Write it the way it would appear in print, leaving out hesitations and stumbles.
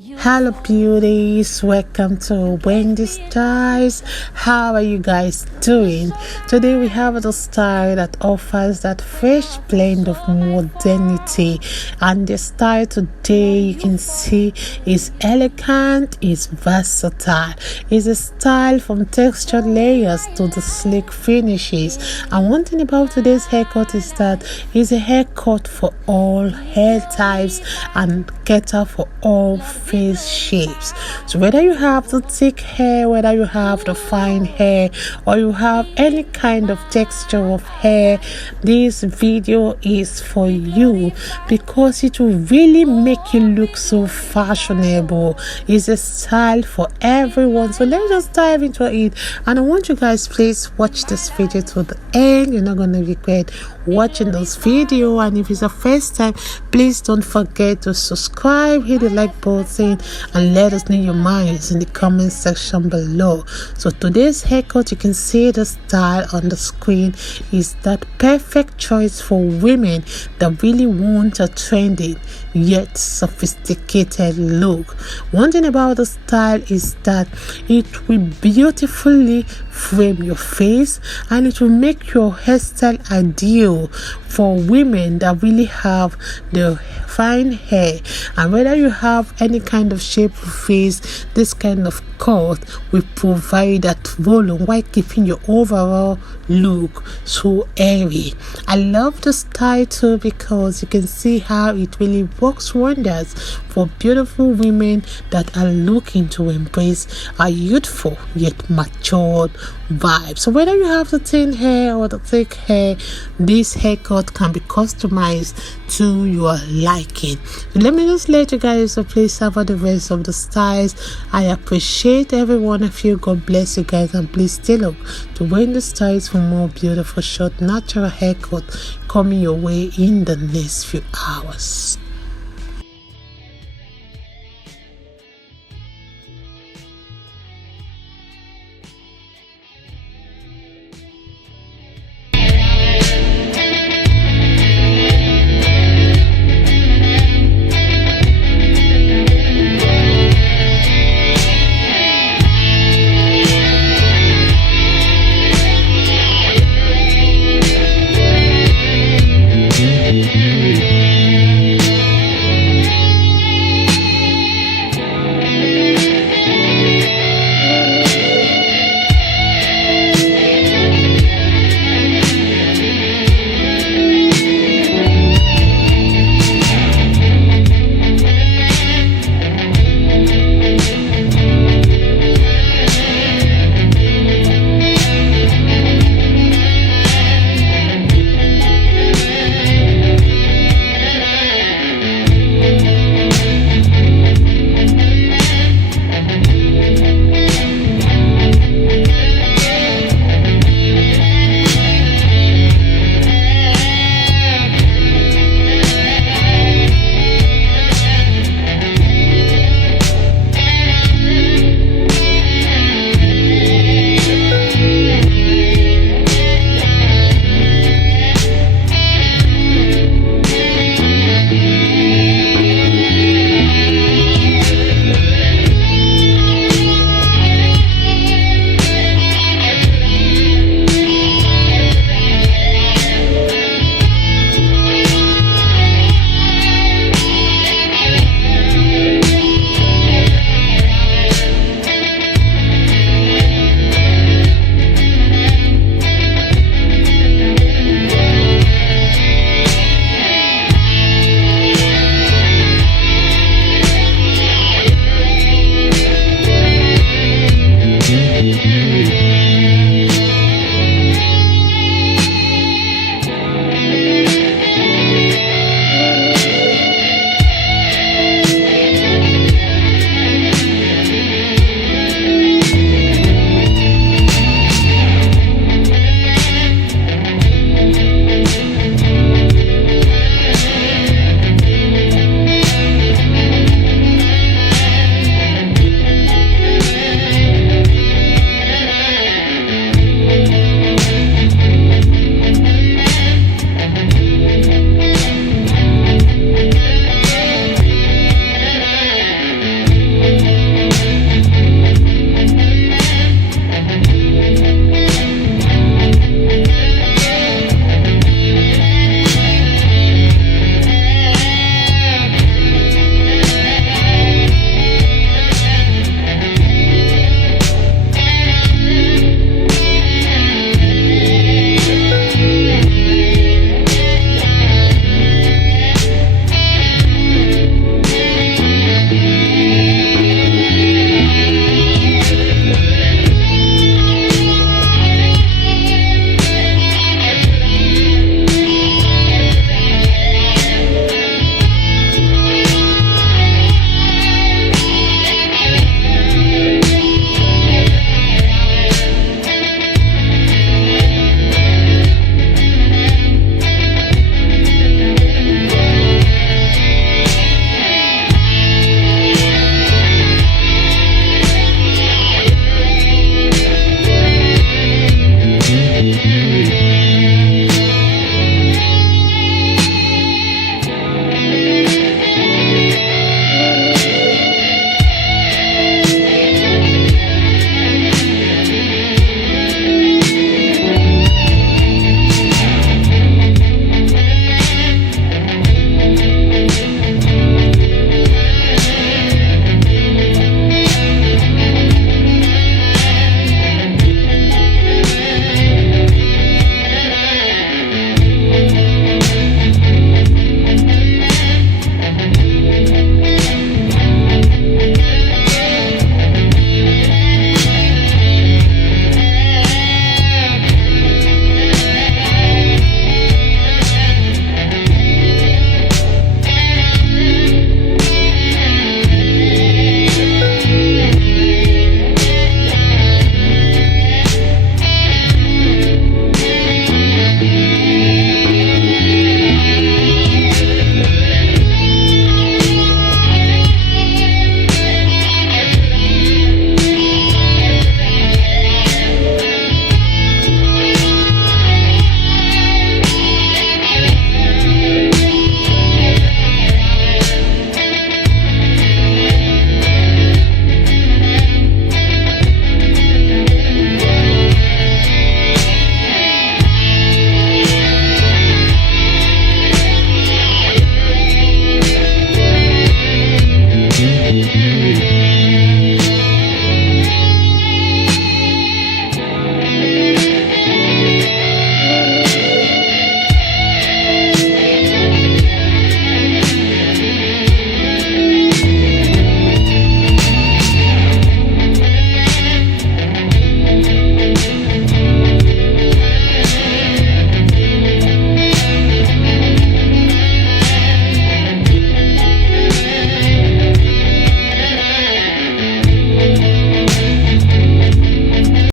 Hello beauties, welcome to Wendy Styles. How are you guys doing? Today we have the style that offers that fresh blend of modernity, and the style today you can see is elegant, is versatile. It's a style from textured layers to the sleek finishes. And one thing about today's haircut is that it's a haircut for all hair types and cater for all face shapes. So whether you have the thick hair, whether you have the fine hair, or you have any kind of texture of hair, this video is for you because it will really make you look so fashionable. It's a style for everyone. So let's just dive into it, and I want you guys please watch this video to the end. You're not going to regret watching this video. And if it's the first time, please don't forget to subscribe, hit the like button, and let us know your minds in the comment section below. So today's haircut, you can see the style on the screen, is that perfect choice for women that really want a trendy yet sophisticated look. One thing about the style is that it will beautifully frame your face, and it will make your hairstyle ideal for women that really have the fine hair. And whether you have any kind of shape of face, this kind of cut will provide that volume while keeping your overall look so airy. I love the style too because you can see how it really works wonders for beautiful women that are looking to embrace a youthful yet matured vibe. So whether you have the thin hair or the thick hair, this haircut can be customized to your liking. So let me just let you guys please have the rest of the styles. I appreciate every one of you. God bless you guys, and please stay up to Wendy Styles for more beautiful short natural haircut coming your way in the next few hours.